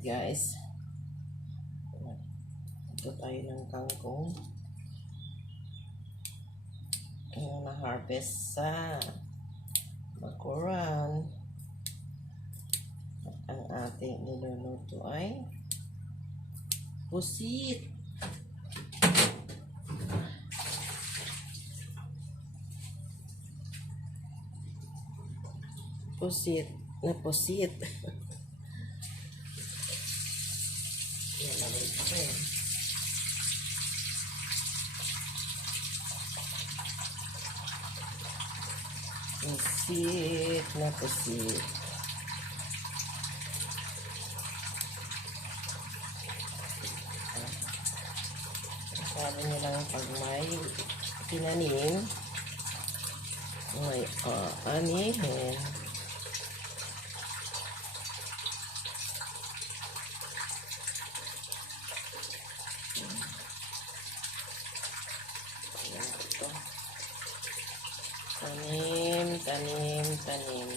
Guys, ito tayo ng kangkong yung na-harvest sa bakuran. At ang ating niluluto ay pusit. Pusit na pusit. Yan na rin ito. Pusit na pusit. Sabi nyo lang pag may tinanim, may anihin. Tanim.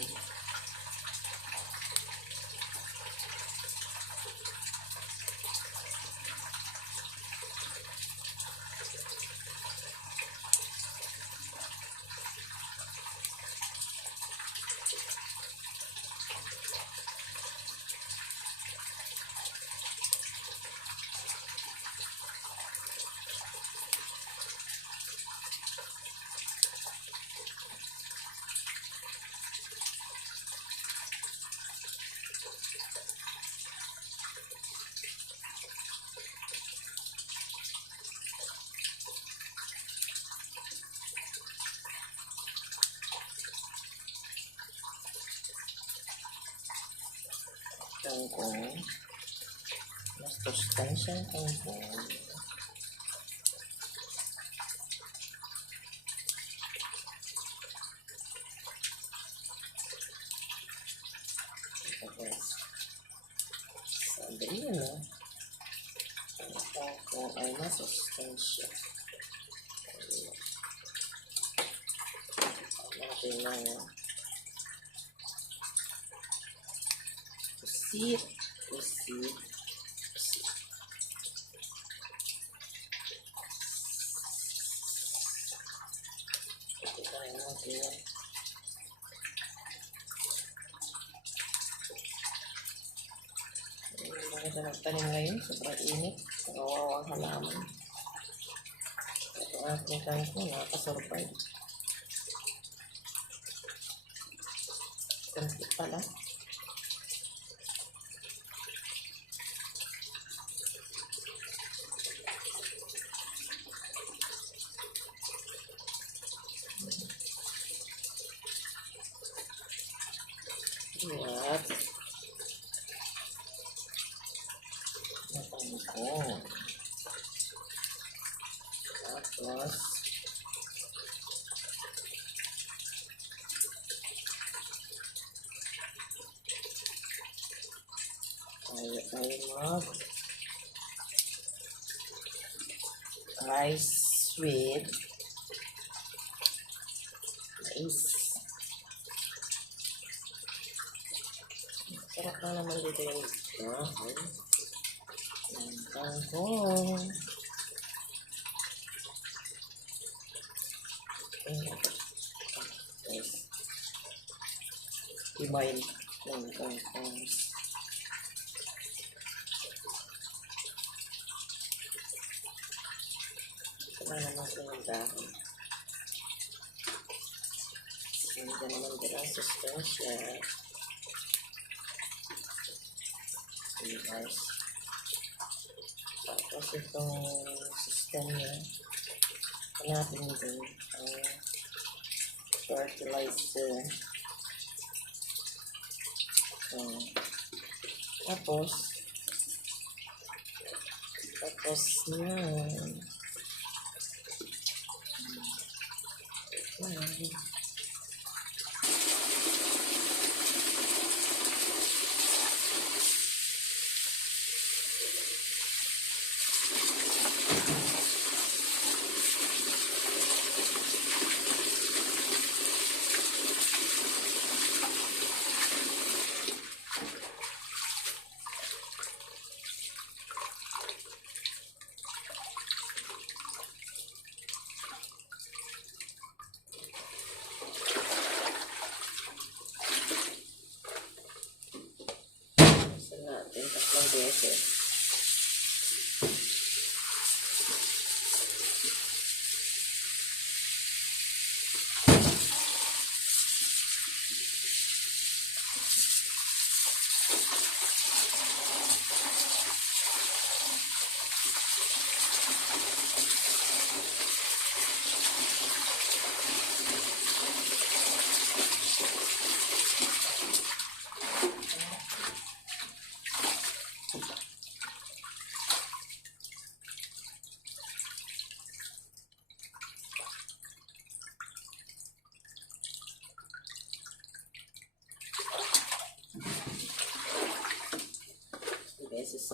Kangkong. Mas sustansyang kangkong. Sabi yun ang kangkong ay masustansya. Natin lang pusit. Ito tayo natin. Bakit na nagtanim ngayon? Sobrang init. Nakawawang halaman. Ito ating kangkong. Nakakasurvive. Kanti pala. At kangkong. Tapos tayo ay mag rice with mais. Sarap na naman dito yung kangkong. Himayin ng kangkong. Ito naman sa mga dahon. Hindi naman din ang sustansya. Yes. Tapos itong system niya, hanapin din ang fertilizer. Tapos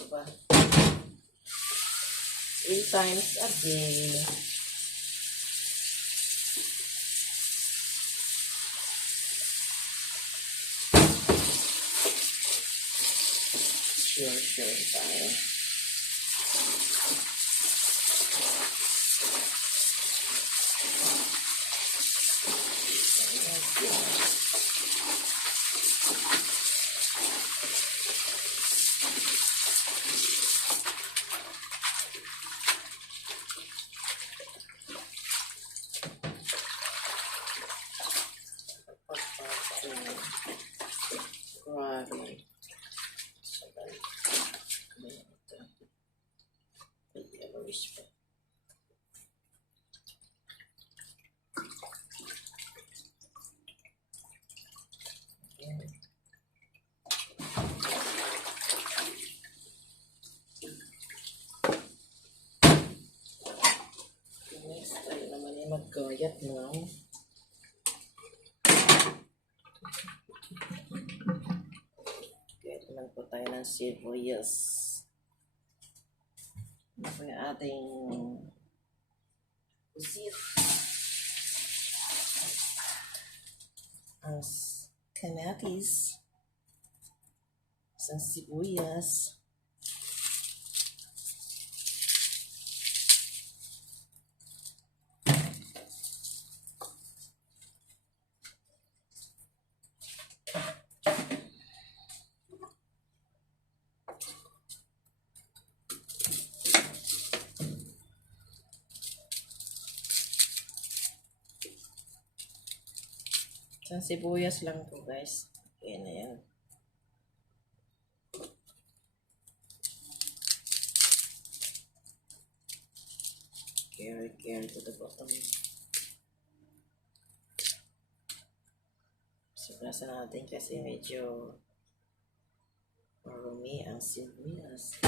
ba? 3 times a day. Sure tayo. Grabe. Yellowish pa. Next, tayo naman yung maggayat ng gayat naman po tayo ng sibuyas. Ito po yung ating pusit. Ang kamatis. Isang sibuyas. Isang sibuyas lang po guys. Ayan na yan. Carry to the bottom. Suplasan natin kasi medyo marumi ang sibuyas.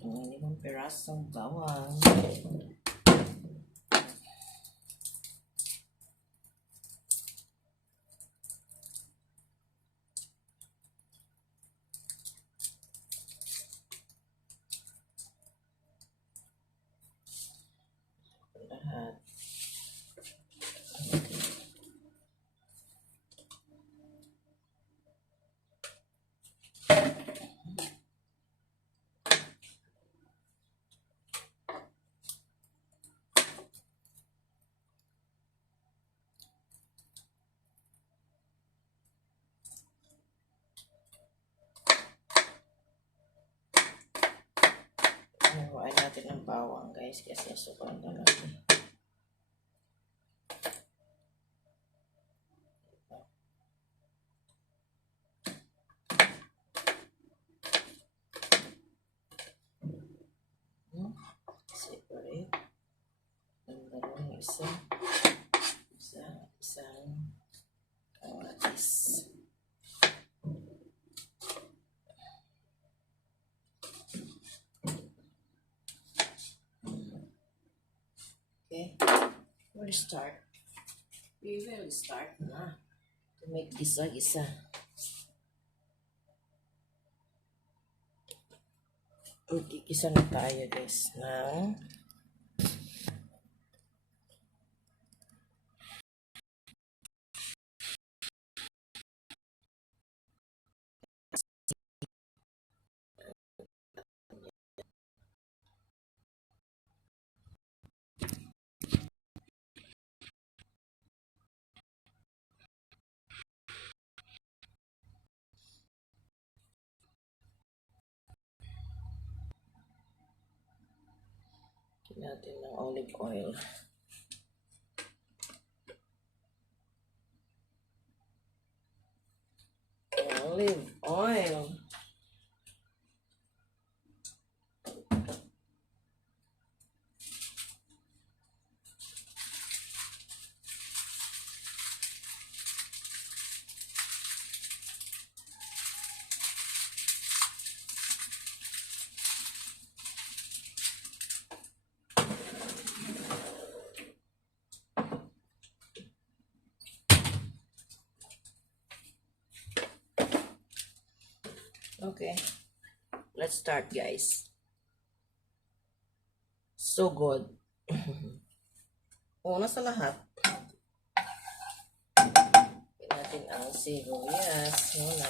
Limang pirasong bawang. Lahat. Hawain natin ng bawang guys kasi sobrang lalaki. Separate. Ang dalawang isang kamatis. Okay, we'll start. We will start na to make gisa-gisa. Magkikisa na tayo guys ng natin ng olive oil. Olive oil. Okay, let's start, guys. So good. Una sa lahat, natin ang sibuyas muna.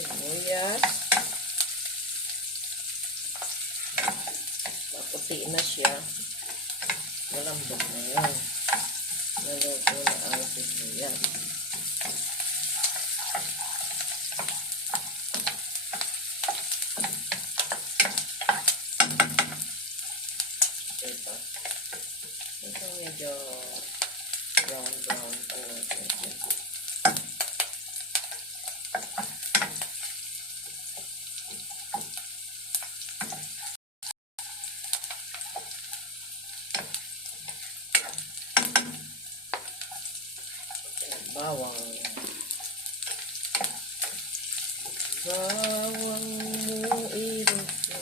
Sibuyas. Maputi na siya. Malambot na yun. Naluto na ang sibuyas. Ito. Ito medyo brown po. Bawang. Bawang mo iruso.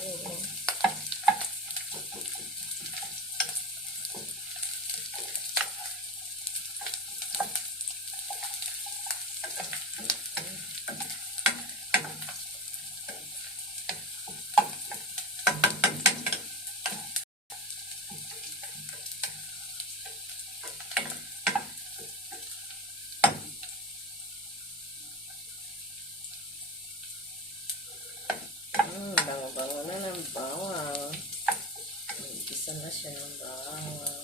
Bango-bango na ng bawang. Isa na siya ng bawang.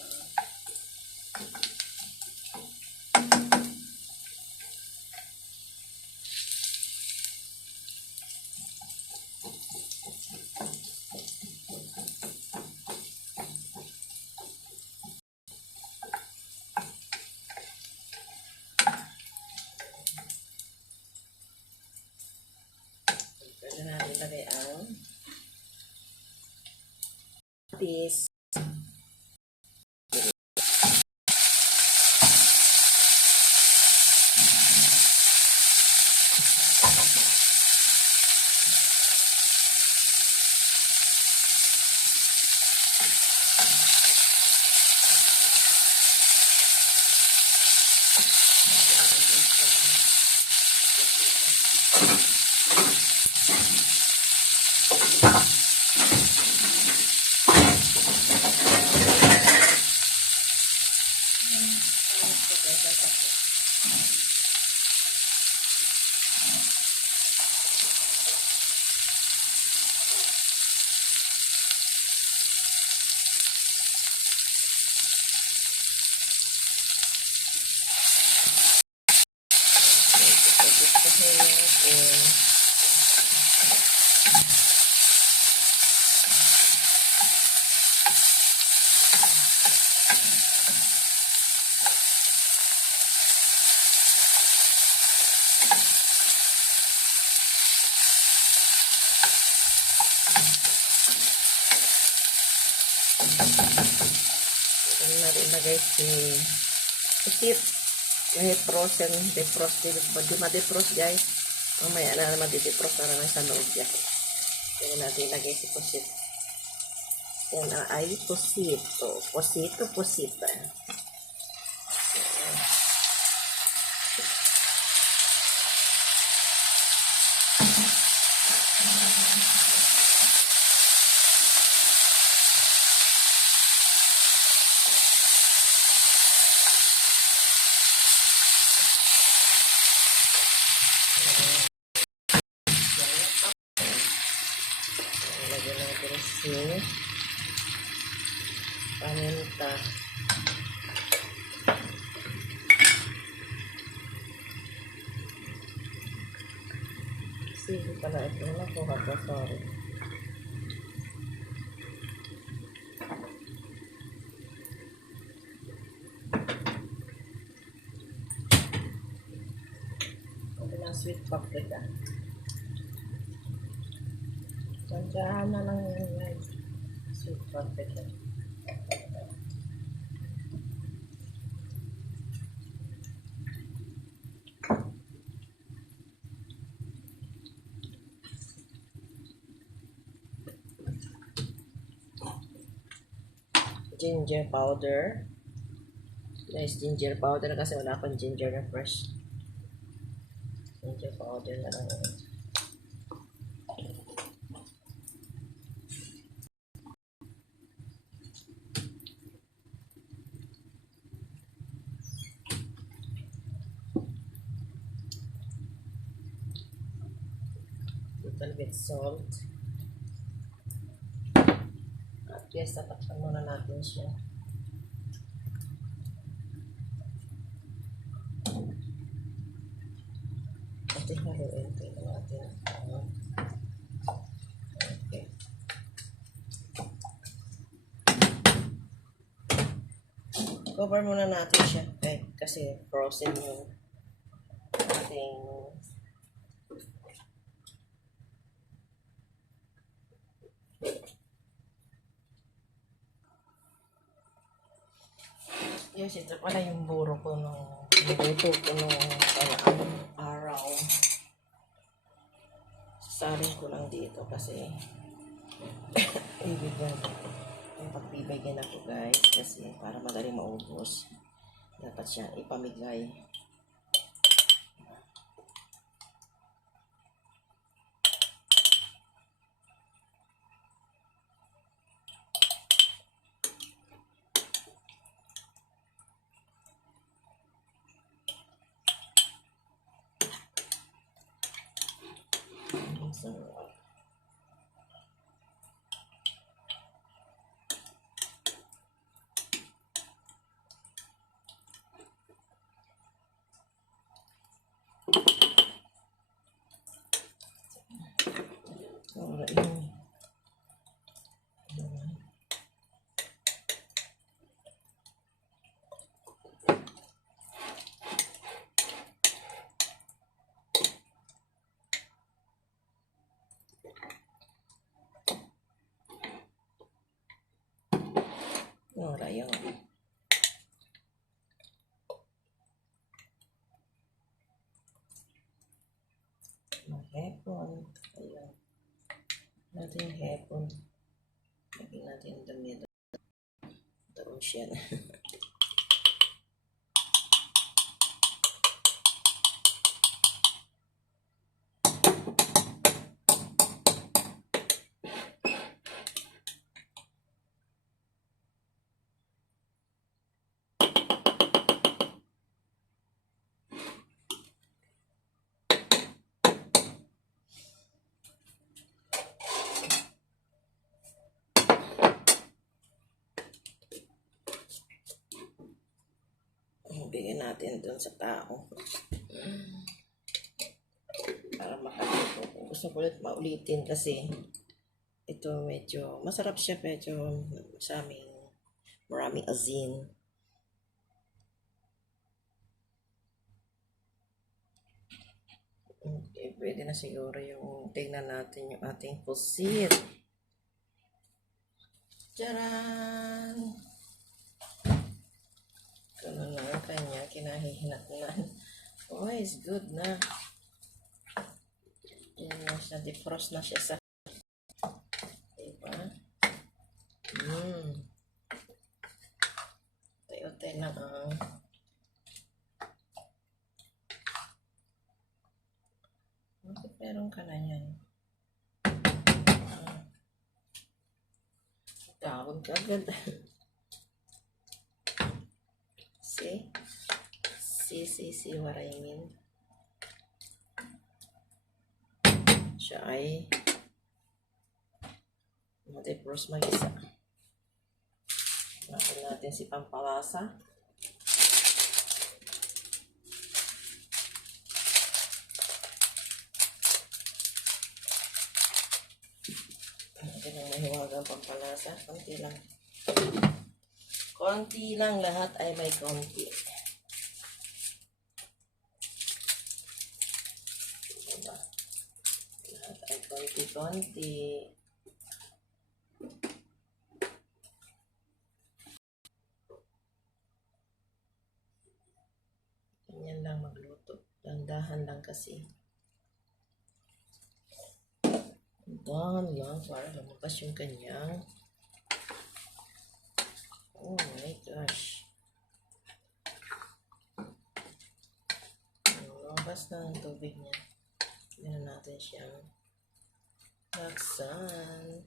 Pwede natin lagay ang patis. Ilagay si pusit. Defrost and defrost. Di ma-defrost, guys. Mamaya na ma-defrost na naman sa loob yan. Kaya natin ilagay si pusit. Yan ay pusito. Pusita. paminta. Sili pala ito. Nakuha ko, sorry. Ito na sweet paprika. Tandaan na lang yan, guys. Sweet paprika. Ginger powder. Guys, ginger powder kasi wala akong ginger na fresh. Ginger powder na lang. Little bit salt. At yes, tatakpan muna natin siya. At haluin ito natin. Okay. Cover muna natin siya. Okay, kasi frozen yung ating yes, ito pala yung buro ko nung niluto ko nung araw. Sasarin ko lang dito kasi ibigyan yung pagbibigyan ako, guys, kasi para madaling maubos dapat siya ipamigay. So, wala yun. Hepon. Ayun. Natin yung hepon. Lagyan natin yung dami ito. Ito siya na. Bigyan natin dun sa tao para makaluto. Gusto ko ulit maulitin kasi ito medyo masarap siya, medyo sa aming maraming asin. Okay, pwede na siguro yung tingnan natin yung ating pusit. Charan! Ganun na ang kanya, kinahihinatnan. Oh, it's good na. Yan na siya, defrost na siya sa diba? Tayo-tayo lang ang bakit meron ka na yan? Tawag ka agad. See what I mean? Siya ay defrost mag-isa. Natin natin si pampalasa. Natin ang mahiwagang pampalasa. Konti lang. Konti lang. Lahat ay may konti. Diba? Lahat ay konti-konti. Ganyan lang magluto. Dandahan lang kasi. Dandahan lang para lumabas yung kanyang. Oh my gosh. Lumabas na ang tubig niya. Meron natin siyang laksan.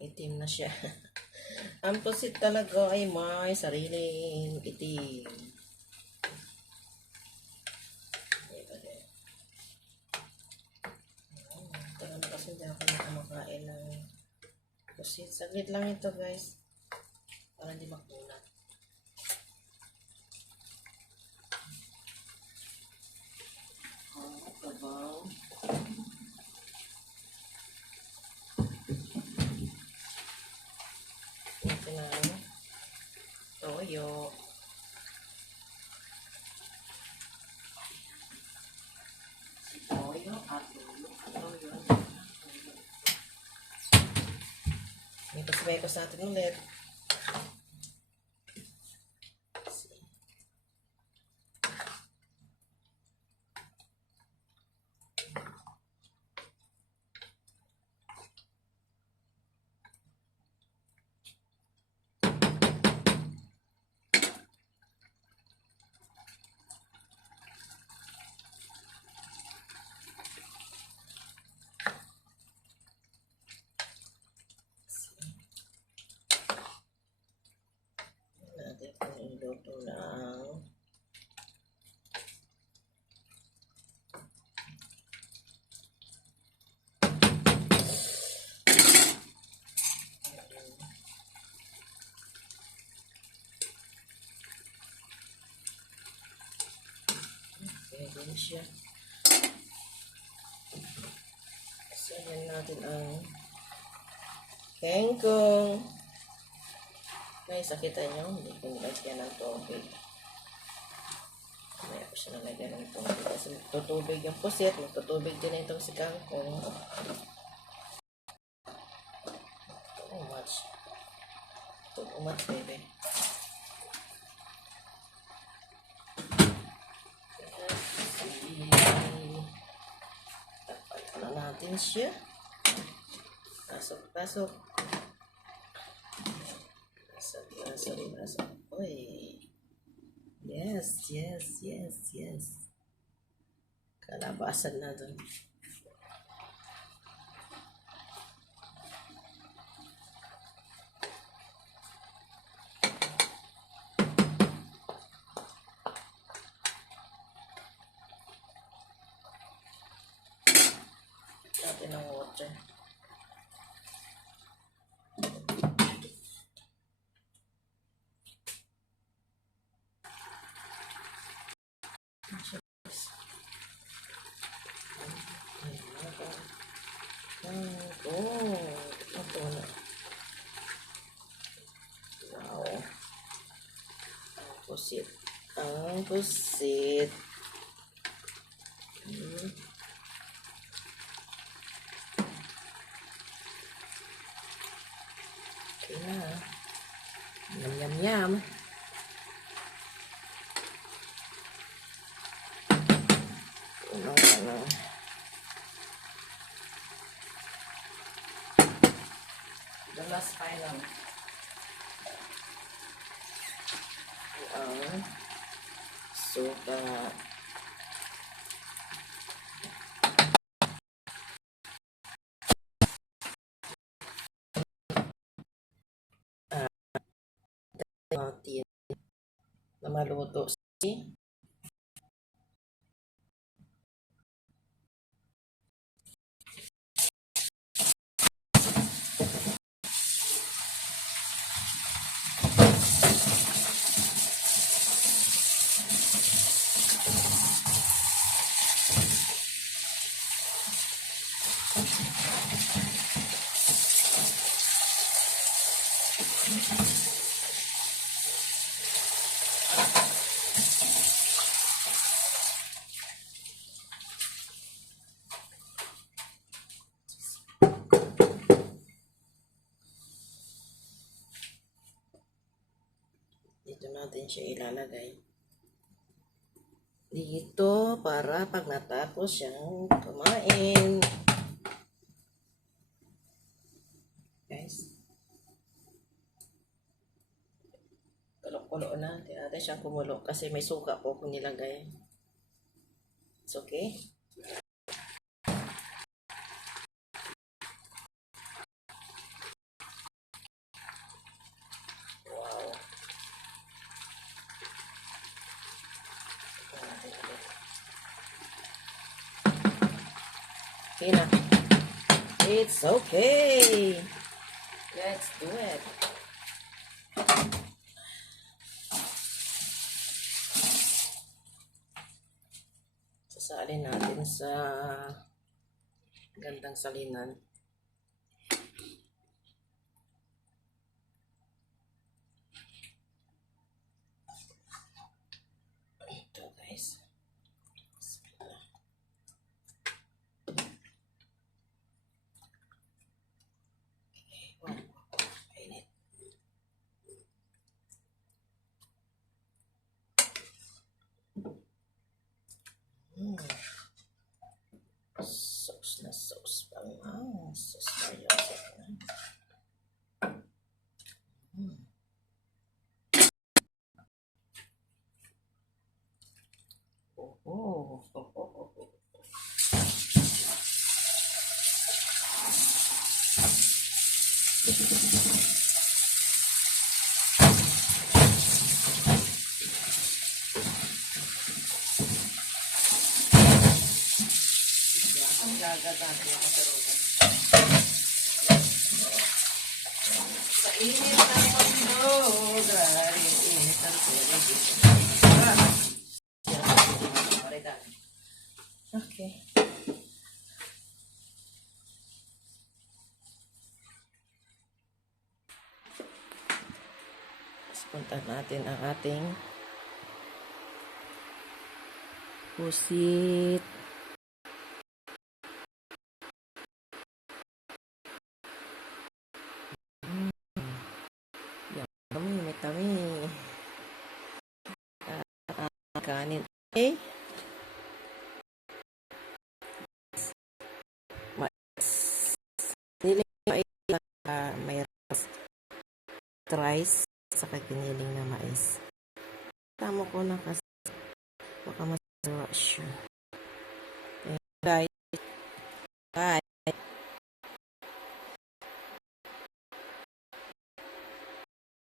Itim na siya. Ang pusit talaga ay may sariling itim. Tagal na kasi hindi ako nakamakain ng pusit. Saglit lang ito guys. Para hindi makunat. Tabaw. Ito na toyo. Toyo at toyo. Mekos natin ulit. Natin kung iluto lang. Pwede siya. Sabihin natin ang kengkong. May sakitan nyo, hindi ko nilagyan ng tubig. May ako siya nalagyan ng tubig. Kasi tutubig yung pusit, magtutubig din itong si kangkong. Too much. Too much, baby. Tapat na natin siya. Pasok, pasok. Pasok. Uy. Yes. Kalabasan na dun. Natin ang water. Ito na. Wow. Ang pusit. Okay na. Yum. Ano. The last final. Ang suka. Natin na maluto si Dito natin siya ilalagay. Dito para pag natapos siyang kumain. Guys. Kulo-kulo na. Di natin siyang kumulo kasi may suka po kung nilagay. It's okay. Wow. Okay na. It's okay. Let's do it. Sasalin natin sa gandang salinan. Ito guys. Bismillah. Okay. Wow. Init. Sauce na sauce pa nga. Sauce na yun. Oh. Ang gagatan niya kasarugan. Sa init ng mundo, galing init ang television. Okay. Punta natin ang ating pusit. Yummy, may tami. Kanin. Okay. May rice sa kaginiling na mais. Tama ko na kasi baka masarap siya.